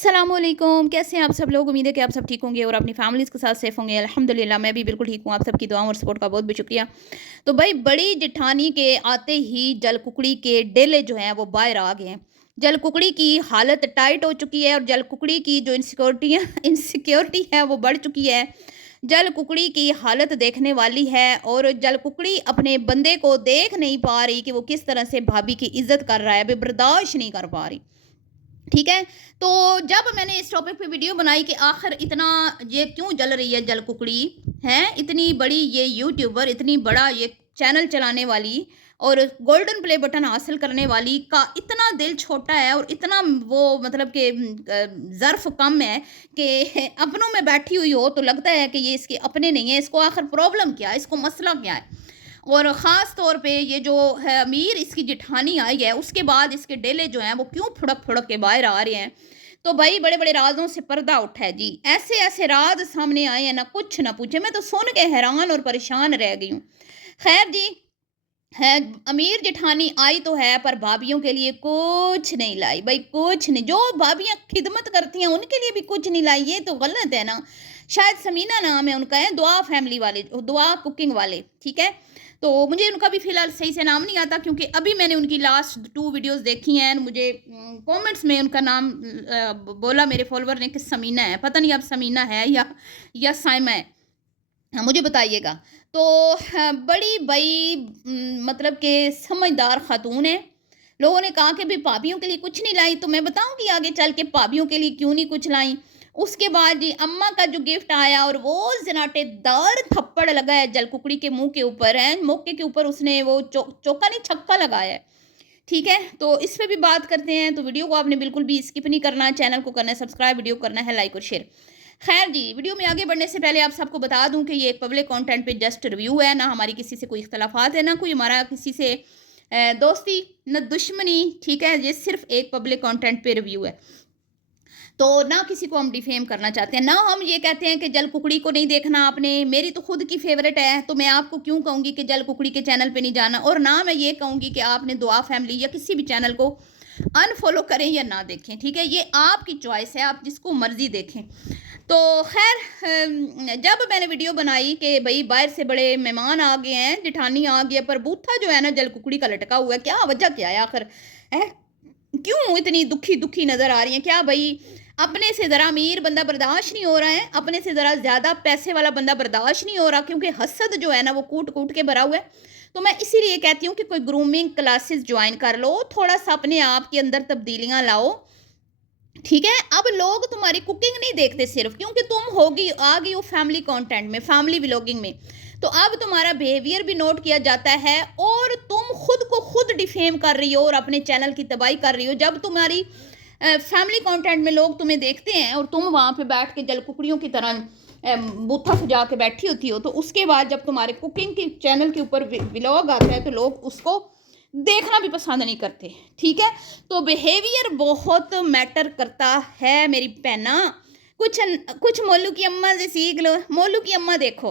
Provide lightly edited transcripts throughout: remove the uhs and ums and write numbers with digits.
अस्सलामुअलैकुम, कैसे हैं आप सब लोग। उम्मीद है कि आप सब ठीक होंगे और अपनी फैमिलीज़ के साथ सेफ होंगे। अल्हम्दुलिल्लाह मैं भी बिल्कुल ठीक हूँ। आप सबकी दुआओं और सपोर्ट का बहुत बहुत शुक्रिया। तो भाई बड़ी जेठानी के आते ही जल कुकड़ी के डेले जो हैं वो बाहर आ गए हैं। जल कुकड़ी की हालत टाइट हो चुकी है और जल कुकड़ी की जो इनसिक्योरिटी है वो बढ़ चुकी है। जल कुकड़ी की हालत देखने वाली है और जल कुकड़ी अपने बंदे को देख नहीं पा रही कि वो किस तरह से भाभी की इज्जत कर रहा है, अभी बर्दाश्त नहीं कर पा रही। ठीक है। तो जब मैंने इस टॉपिक पे वीडियो बनाई कि आखिर इतना ये क्यों जल रही है जल कुकड़ी है, इतनी बड़ी ये यूट्यूबर, इतनी बड़ा ये चैनल चलाने वाली और गोल्डन प्ले बटन हासिल करने वाली का इतना दिल छोटा है और इतना वो मतलब कि ज़र्फ कम है कि अपनों में बैठी हुई हो तो लगता है कि ये इसके अपने नहीं है। इसको आखिर प्रॉब्लम क्या है, इसको मसला क्या है। और ख़ास तौर पे ये जो है अमीर इसकी जेठानी आई है, उसके बाद इसके डेले जो हैं वो क्यों फुड़क फुड़क के बाहर आ रहे हैं। तो भाई बड़े बड़े राजों से पर्दा उठा है जी। ऐसे ऐसे राज सामने आए हैं ना कुछ ना पूछे, मैं तो सुन के हैरान और परेशान रह गई हूँ। खैर जी, है अमीर जेठानी आई तो है पर भाभीियों के लिए कुछ नहीं लाई भाई, कुछ नहीं। जो भाभीियाँ खिदमत करती हैं उनके लिए भी कुछ नहीं लाई, ये तो गलत है ना। शायद समीना नाम है उनका, है दुआ फैमिली वाले, दुआ कुकिंग वाले, ठीक है। तो मुझे उनका भी फ़िलहाल सही से नाम नहीं आता क्योंकि अभी मैंने उनकी लास्ट 2 वीडियोज़ देखी हैं। मुझे कमेंट्स में उनका नाम बोला मेरे फॉलोवर ने कि समीना है, पता नहीं अब समीना है या साइमा है। हाँ, मुझे बताइएगा। तो बड़ी भई मतलब कि समझदार खातून है। लोगों ने कहा कि भई भाभियों के लिए कुछ नहीं लाई, तो मैं बताऊँगी आगे चल के भाभियों के लिए क्यों नहीं कुछ लाई। उसके बाद जी अम्मा का जो गिफ्ट आया और वो ज़नाटेदार थप्पड़ लगा है जल कुकड़ी के मुँह के ऊपर है, मौके के ऊपर उसने वो चौका नहीं छक्का लगाया है। ठीक है? तो इस पे भी बात करते हैं, तो वीडियो को आपने बिल्कुल भी स्किप नहीं करना, चैनल को करना है सब्सक्राइब, वीडियो को करना है लाइक और शेयर। खैर जी, वीडियो में आगे बढ़ने से पहले आप सबको बता दूं कि ये एक पब्लिक कंटेंट पे जस्ट रिव्यू है, ना हमारी किसी से कोई इख्तलाफात है, ना कोई हमारा किसी से दोस्ती, न दुश्मनी। ठीक है, ये सिर्फ एक पब्लिक कंटेंट पे रिव्यू है। तो ना किसी को हम डिफेम करना चाहते हैं, ना हम ये कहते हैं कि जल कुकड़ी को नहीं देखना आपने। मेरी तो खुद की फेवरेट है, तो मैं आपको क्यों कहूँगी कि जल कुकड़ी के चैनल पे नहीं जाना, और ना मैं ये कहूँगी कि आपने दुआ फैमिली या किसी भी चैनल को अनफॉलो करें या ना देखें। ठीक है, ये आपकी चॉइस है, आप जिसको मर्जी देखें। तो खैर जब मैंने वीडियो बनाई कि भाई बाहर से बड़े मेहमान आ गए हैं, जेठानी आ गई है, पर बूथा जो है ना जल कुकड़ी का लटका हुआ है, क्या वजह क्या है आखिर है, क्यों इतनी दुखी दुखी नज़र आ रही हैं। क्या भाई अपने से ज़रा अमीर बंदा बर्दाश्त नहीं हो रहा है, अपने से ज़रा ज़्यादा पैसे वाला बंदा बर्दाश्त नहीं हो रहा, क्योंकि हसद जो है ना वो कूट कूट के भरा हुआ है। तो मैं इसीलिए कहती हूँ कि कोई ग्रूमिंग क्लासेस ज्वाइन कर लो, थोड़ा सा अपने आप के अंदर तब्दीलियाँ लाओ। ठीक है, अब लोग तुम्हारी कुकिंग नहीं देखते सिर्फ क्योंकि तुम होगी आ गई हो फैमिली कंटेंट में, फैमिली व्लॉगिंग में। तो अब तुम्हारा बिहेवियर भी नोट किया जाता है और तुम खुद को खुद डिफेम कर रही हो और अपने चैनल की तबाही कर रही हो। जब तुम्हारी फैमिली कंटेंट में लोग तुम्हें देखते हैं और तुम वहाँ पे बैठ के जल कुकड़ियों की तरह बूथा सजा के बैठी होती हो, तो उसके बाद जब तुम्हारे कुकिंग के चैनल के ऊपर व्लॉग आता है तो लोग उसको देखना भी पसंद नहीं करते। ठीक है, तो बिहेवियर बहुत मैटर करता है मेरी बहना। कुछ कुछ मोलू की अम्मा से सीख लो। मोलू की अम्मा देखो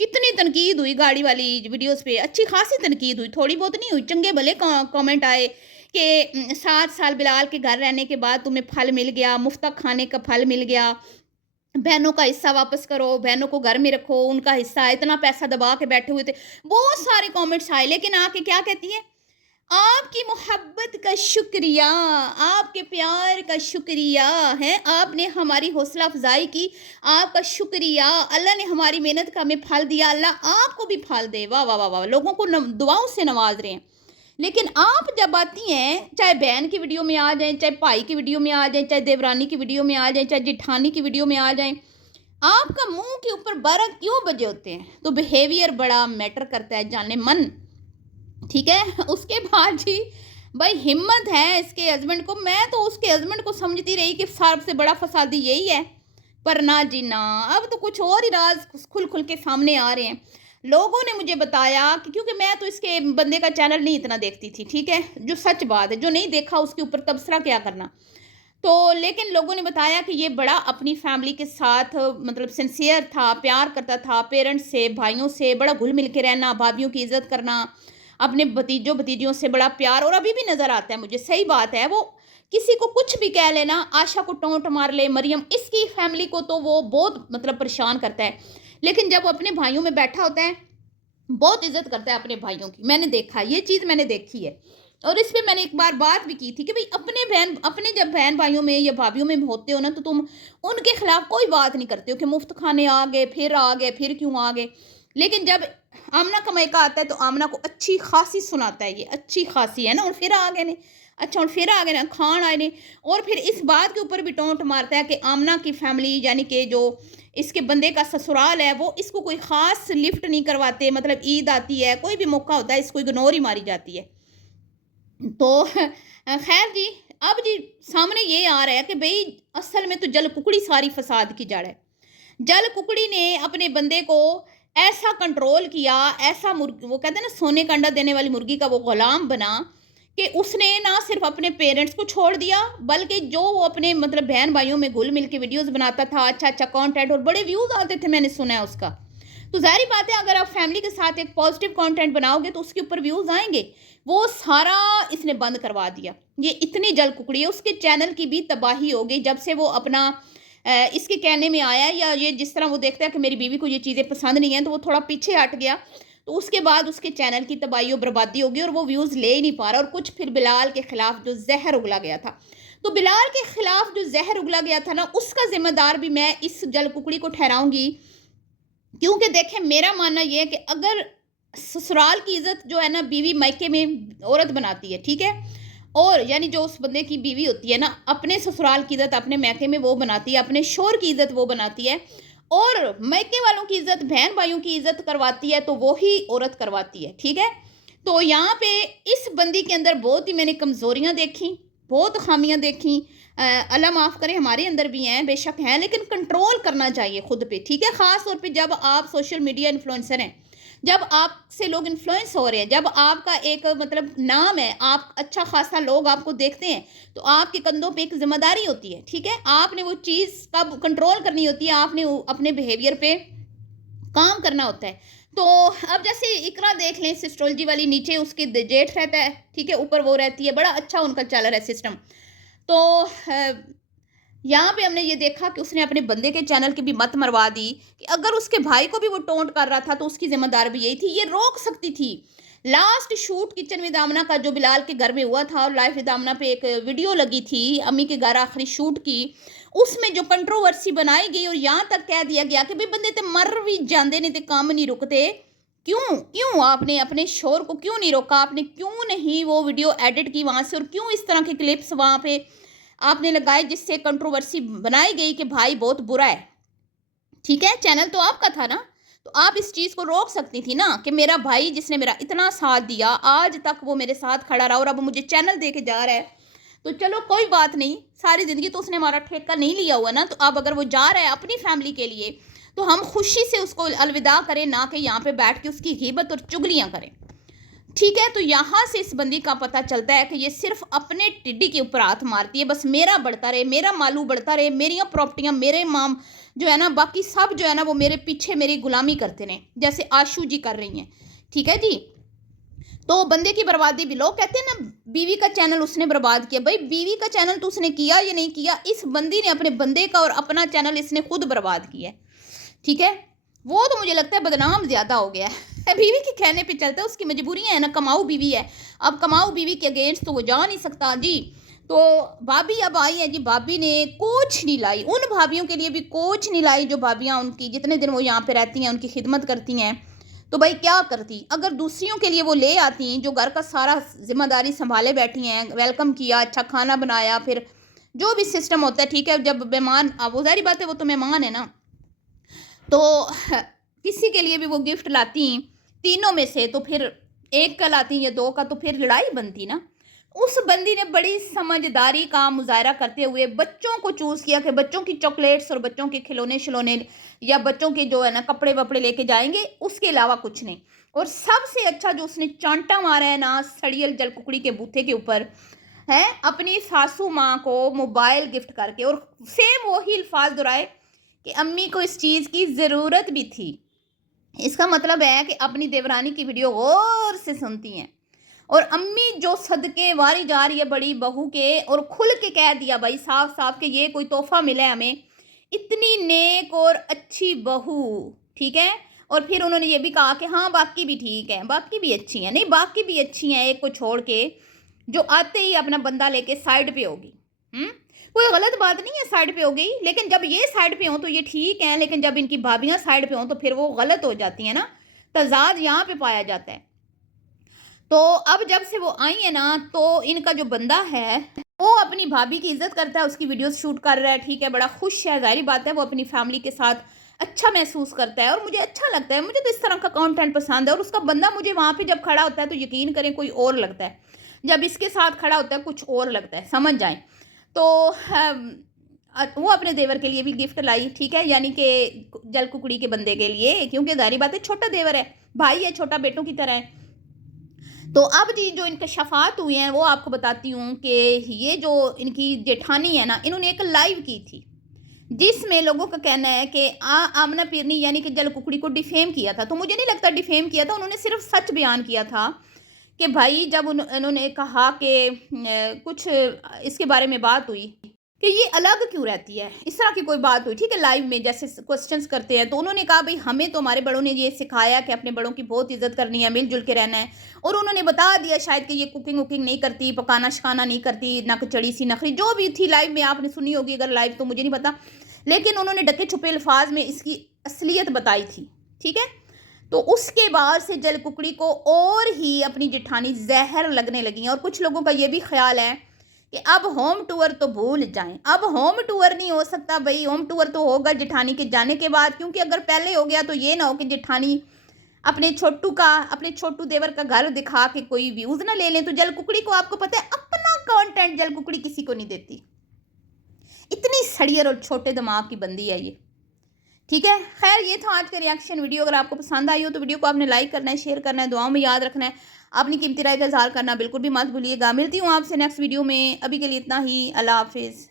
कितनी तनकीद हुई गाड़ी वाली वीडियोस पे, अच्छी खासी तनकीद हुई, थोड़ी बहुत नहीं हुई। चंगे भले कमेंट आए कि 7 साल बिलाल के घर रहने के बाद तुम्हें फल मिल गया, मुफ्त खाने का फल मिल गया, बहनों का हिस्सा वापस करो, बहनों को घर में रखो, उनका हिस्सा, इतना पैसा दबा के बैठे हुए थे। बहुत सारे कमेंट्स आए, लेकिन आके क्या कहती है, आपकी मोहब्बत का शुक्रिया, आपके प्यार का शुक्रिया है, आपने हमारी हौसला अफजाई की, आपका शुक्रिया, अल्लाह ने हमारी मेहनत का हमें फल दिया, अल्लाह आपको भी फल दे। वाह वाह वाह वाह, लोगों को दुआओं से नवाज रहे हैं। लेकिन आप जब आती हैं, चाहे बहन की वीडियो में आ जाएं, चाहे भाई की वीडियो में आ जाएं, चाहे देवरानी की वीडियो में आ जाएं, चाहे जेठानी की वीडियो में आ जाएं, आपका मुंह के ऊपर 12 क्यों बजे होते हैं। तो बिहेवियर बड़ा मैटर करता है, जाने मन। ठीक है, उसके बाद जी भाई हिम्मत है इसके हस्बैंड को, मैं तो उसके हस्बैंड को समझती रही कि सबसे बड़ा फसादी यही है, पर ना जी ना, अब तो कुछ और ही राज खुल खुल के सामने आ रहे हैं। लोगों ने मुझे बताया कि क्योंकि मैं तो इसके बंदे का चैनल नहीं इतना देखती थी, ठीक है, जो सच बात है, जो नहीं देखा उसके ऊपर तबसरा क्या करना। तो लेकिन लोगों ने बताया कि ये बड़ा अपनी फैमिली के साथ मतलब सिंसियर था, प्यार करता था, पेरेंट्स से, भाइयों से बड़ा घुल मिल के रहना, भाभीियों की इज्जत करना, अपने भतीजों भतीजियों से बड़ा प्यार, और अभी भी नज़र आता है मुझे। सही बात है, वो किसी को कुछ भी कह लेना, आशा को टोंट मार ले, मरियम, इसकी फैमिली को तो वो बहुत मतलब परेशान करता है, लेकिन जब वो अपने भाइयों में बैठा होता है बहुत इज्जत करता है अपने भाइयों की। मैंने देखा, ये चीज़ मैंने देखी है। और इस पे मैंने एक बार बात भी की थी कि भाई अपने जब बहन भाइयों में या भाभीियों में होते हो ना, तो तुम उनके खिलाफ कोई बात नहीं करते हो कि मुफ्त खाने आ गए, फिर क्यों आ गए। लेकिन जब आमना का मयका आता है तो आमना को अच्छी खासी सुनाता है, ये अच्छी खासी है ना, और फिर आ गए ने, अच्छा और फिर आ गए ना, खान आए ने। और फिर इस बात के ऊपर भी टोंट मारता है कि आमना की फैमिली यानी कि जो इसके बंदे का ससुराल है वो इसको कोई ख़ास लिफ्ट नहीं करवाते, मतलब ईद आती है, कोई भी मौका होता है, इसको इग्नोर ही मारी जाती है। तो खैर जी, अब जी सामने ये आ रहा है कि भाई असल में तो जल कुकड़ी सारी फसाद की जड़ है। जल कुकड़ी ने अपने बंदे को ऐसा कंट्रोल किया, ऐसा वो कहते हैं ना सोने का अंडा देने वाली मुर्गी का वो गुलाम बना कि उसने ना सिर्फ अपने पेरेंट्स को छोड़ दिया, बल्कि जो वो अपने मतलब बहन भाइयों में घुल मिल के वीडियोस बनाता था, अच्छा अच्छा कंटेंट, और बड़े व्यूज आते थे, मैंने सुना है उसका। तो जाहिर बात है अगर आप फैमिली के साथ एक पॉजिटिव कंटेंट बनाओगे तो उसके ऊपर व्यूज आएंगे। वो सारा इसने बंद करवा दिया। ये इतनी जल कुकड़ी है, उसके चैनल की भी तबाही हो गई जब से वो अपना इसके कहने में आया, या ये जिस तरह वो देखता है कि मेरी बीवी को ये चीज़ें पसंद नहीं हैं तो वो थोड़ा पीछे हट गया, तो उसके बाद उसके चैनल की तबाही और बर्बादी होगी और वो व्यूज़ ले ही नहीं पा रहा। और कुछ फिर बिलाल के ख़िलाफ़ जो जहर उगला गया था, तो बिलाल के ख़िलाफ़ जो जहर उगला गया था ना, उसका ज़िम्मेदार भी मैं इस जल कुकड़ी को ठहराऊँगी। क्योंकि देखें, मेरा मानना ये है कि अगर ससुराल की इज़्ज़त जो है ना बीवी मायके में औरत बनाती है, ठीक है, और यानी जो उस बंदे की बीवी होती है ना, अपने ससुराल की इज़्ज़त अपने मायके में वो बनाती है, अपने शौहर की इज़्ज़त वो बनाती है, और मायके वालों की इज़्ज़त, बहन भाइयों की इज़्ज़त करवाती है, तो वो ही औरत करवाती है, ठीक है। तो यहाँ पे इस बंदी के अंदर बहुत ही मैंने कमज़ोरियाँ देखी, बहुत खामियाँ देखी। अल्लाह माफ़ करे, हमारे अंदर भी हैं, बेशक हैं, लेकिन कंट्रोल करना चाहिए खुद पे, ठीक है। ख़ास तौर पे जब आप सोशल मीडिया इन्फ्लुएंसर हैं, जब आपसे लोग इन्फ्लुएंस हो रहे हैं, जब आपका एक मतलब नाम है, आप अच्छा खासा लोग आपको देखते हैं, तो आपके कंधों पे एक जिम्मेदारी होती है, ठीक है। आपने वो चीज़ कब कंट्रोल करनी होती है, आपने अपने बिहेवियर पे काम करना होता है। तो अब जैसे इकरा देख लें, सिस्ट्रोलॉजी वाली, नीचे उसके जेठ रहता है, ठीक है, ऊपर वो रहती है, बड़ा अच्छा उनका चल रहा है सिस्टम। तो यहाँ पे हमने ये देखा कि उसने अपने बंदे के चैनल की भी मत मरवा दी, कि अगर उसके भाई को भी वो टोंट कर रहा था तो उसकी जिम्मेदार भी यही थी, ये रोक सकती थी। लास्ट शूट किचन विद आमना का जो बिलाल के घर में हुआ था, और लाइफ विद आमना पे एक वीडियो लगी थी अम्मी के घर आखिरी शूट की, उसमें जो कंट्रोवर्सी बनाई गई और यहाँ तक कह दिया गया कि भाई बंदे तो मर भी जाते नहीं, तो काम नहीं रुकते, क्यों क्यों आपने अपने शोर को क्यों नहीं रोका, आपने क्यों नहीं वो वीडियो एडिट की वहाँ से, और क्यों इस तरह के क्लिप्स वहाँ पे आपने लगाए जिससे कंट्रोवर्सी बनाई गई कि भाई बहुत बुरा है, ठीक है। चैनल तो आपका था ना, तो आप इस चीज़ को रोक सकती थी ना, कि मेरा भाई जिसने मेरा इतना साथ दिया, आज तक वो मेरे साथ खड़ा रहा और अब मुझे चैनल दे के जा रहा है, तो चलो कोई बात नहीं, सारी ज़िंदगी तो उसने हमारा ठेका नहीं लिया हुआ ना, तो अब अगर वो जा रहा है अपनी फैमिली के लिए, तो हम खुशी से उसको अलविदा करें, ना कि यहाँ पे बैठ के उसकी ग़ीबत और चुगलियाँ करें, ठीक है। तो यहाँ से इस बंदी का पता चलता है कि ये सिर्फ अपने टिड्डी के ऊपर हाथ मारती है, बस मेरा बढ़ता रहे, मेरा मालू बढ़ता रहे, मेरियाँ प्रॉपर्टियाँ, मेरे माम जो है ना, बाकी सब जो है ना वो मेरे पीछे मेरी गुलामी करते रहे, जैसे आशू जी कर रही हैं, ठीक है जी। तो बंदे की बर्बादी भी, लोग कहते हैं ना बीवी का चैनल उसने बर्बाद किया, भाई बीवी का चैनल तो उसने किया या नहीं किया, इस बंदी ने अपने बंदे का और अपना चैनल इसने खुद बर्बाद किया है, ठीक है। वो तो मुझे लगता है बदनाम ज़्यादा हो गया है बीवी के कहने पे चलता है, उसकी मजबूरियाँ हैं ना, कमाऊ बीवी है, अब कमाऊ बीवी के अगेंस्ट तो वो जा नहीं सकता जी। तो भाभी अब आई है जी, भाभी ने कोच नहीं लाई, उन भाभीियों के लिए भी कोच नहीं लाई जो भाभियाँ उनकी जितने दिन वो यहाँ पे रहती हैं उनकी खिदमत करती हैं। तो भाई क्या करती, अगर दूसरियों के लिए वो ले आती जो घर का सारा जिम्मेदारी संभाले बैठी हैं, वेलकम किया, अच्छा खाना बनाया, फिर जो भी सिस्टम होता है, ठीक है। जब मेहमान, अब वो सारी बात है, वो तो मेहमान है ना, तो किसी के लिए भी वो गिफ्ट लाती तीनों में से, तो फिर एक का लाती या दो का, तो फिर लड़ाई बनती ना। उस बंदी ने बड़ी समझदारी का मुजाहरा करते हुए बच्चों को चूज़ किया कि बच्चों की चॉकलेट्स और बच्चों के खिलौने शिलौने या बच्चों के जो है ना कपड़े वपड़े लेके जाएंगे, उसके अलावा कुछ नहीं। और सबसे अच्छा जो उसने चांटा मारा है ना सड़ियल जल कुकड़ी के बूथे के ऊपर है, अपनी सासू माँ को मोबाइल गिफ्ट करके, और सेम वही अल्फाज दोहराए कि अम्मी को इस चीज़ की ज़रूरत भी थी। इसका मतलब है कि अपनी देवरानी की वीडियो गौर से सुनती हैं और अम्मी जो सदके वारी जा रही है बड़ी बहू के, और खुल के कह दिया भाई साफ साफ कि ये कोई तोहफा मिला है हमें, इतनी नेक और अच्छी बहू, ठीक है। और फिर उन्होंने ये भी कहा कि हाँ बाकी भी ठीक है, बाकी भी अच्छी हैं, नहीं बाकी भी अच्छी हैं, एक को छोड़ के, जो आते ही अपना बंदा लेके साइड पे होगी। कोई गलत बात नहीं है साइड पे हो गई, लेकिन जब ये साइड पे हो तो ये ठीक है, लेकिन जब इनकी भाभियां साइड पे हो तो फिर वो गलत हो जाती है ना, तजाद यहाँ पे पाया जाता है। तो अब जब से वो आई है ना, तो इनका जो बंदा है वो अपनी भाभी की इज्जत करता है, उसकी वीडियोस शूट कर रहा है, ठीक है, बड़ा खुश है, जाहिर बात है वो अपनी फैमिली के साथ अच्छा महसूस करता है, और मुझे अच्छा लगता है, मुझे तो इस तरह का कंटेंट पसंद है। और उसका बंदा मुझे वहाँ पे जब खड़ा होता है तो यकीन करें कोई और लगता है, जब इसके साथ खड़ा होता है कुछ और लगता है, समझ जाएं। तो वो अपने देवर के लिए भी गिफ्ट लाई, ठीक है, यानी कि जल कुकड़ी के बंदे के लिए, क्योंकि जाहिर बात है छोटा देवर है, भाई है, छोटा बेटों की तरह है। तो अब जी जो इनके शफात हुए हैं वो आपको बताती हूँ कि ये जो इनकी जेठानी है ना, इन्होंने एक लाइव की थी जिसमें लोगों का कहना है कि आमना पीरनी यानी कि जल कुकड़ी को डिफेम किया था। तो मुझे नहीं लगता डिफेम किया था, उन्होंने सिर्फ सच बयान किया था कि भाई जब उन्होंने कहा कि कुछ इसके बारे में बात हुई कि ये अलग क्यों रहती है, इस तरह की कोई बात हुई, ठीक है, लाइव में जैसे क्वेश्चंस करते हैं, तो उन्होंने कहा भाई हमें तो हमारे बड़ों ने ये सिखाया कि अपने बड़ों की बहुत इज्जत करनी है, मिलजुल के रहना है। और उन्होंने बता दिया शायद कि ये कुकिंग वुकिंग नहीं करती, पकाना शकाना नहीं करती, नक चढ़ी सी नखरी जो भी थी, लाइव में आपने सुनी होगी अगर लाइव, तो मुझे नहीं पता, लेकिन उन्होंने ढके छुपे अल्फाज में इसकी असलियत बताई थी, ठीक है। तो उसके बाद से जल कुकड़ी को और ही अपनी जेठानी जहर लगने लगी हैं। और कुछ लोगों का ये भी ख्याल है कि अब होम टूर तो भूल जाएं, अब होम टूर नहीं हो सकता भाई, होम टूर तो होगा जेठानी के जाने के बाद, क्योंकि अगर पहले हो गया तो ये ना हो कि जेठानी अपने छोटू देवर का घर दिखा के कोई व्यूज ना ले लें। तो जल कुकड़ी को आपको पता है अपना कंटेंट जल कुकड़ी किसी को नहीं देती, इतनी सड़ियर और छोटे दिमाग की बंदी है ये, ठीक है। खैर ये था आज का रिएक्शन वीडियो, अगर आपको पसंद आई हो तो वीडियो को आपने लाइक करना है, शेयर करना है, दुआओं में याद रखना है, अपनी कीमती राय का इजहार करना बिल्कुल भी मत भूलिएगा। मिलती हूँ आपसे नेक्स्ट वीडियो में, अभी के लिए इतना ही, अल्लाह हाफिज़।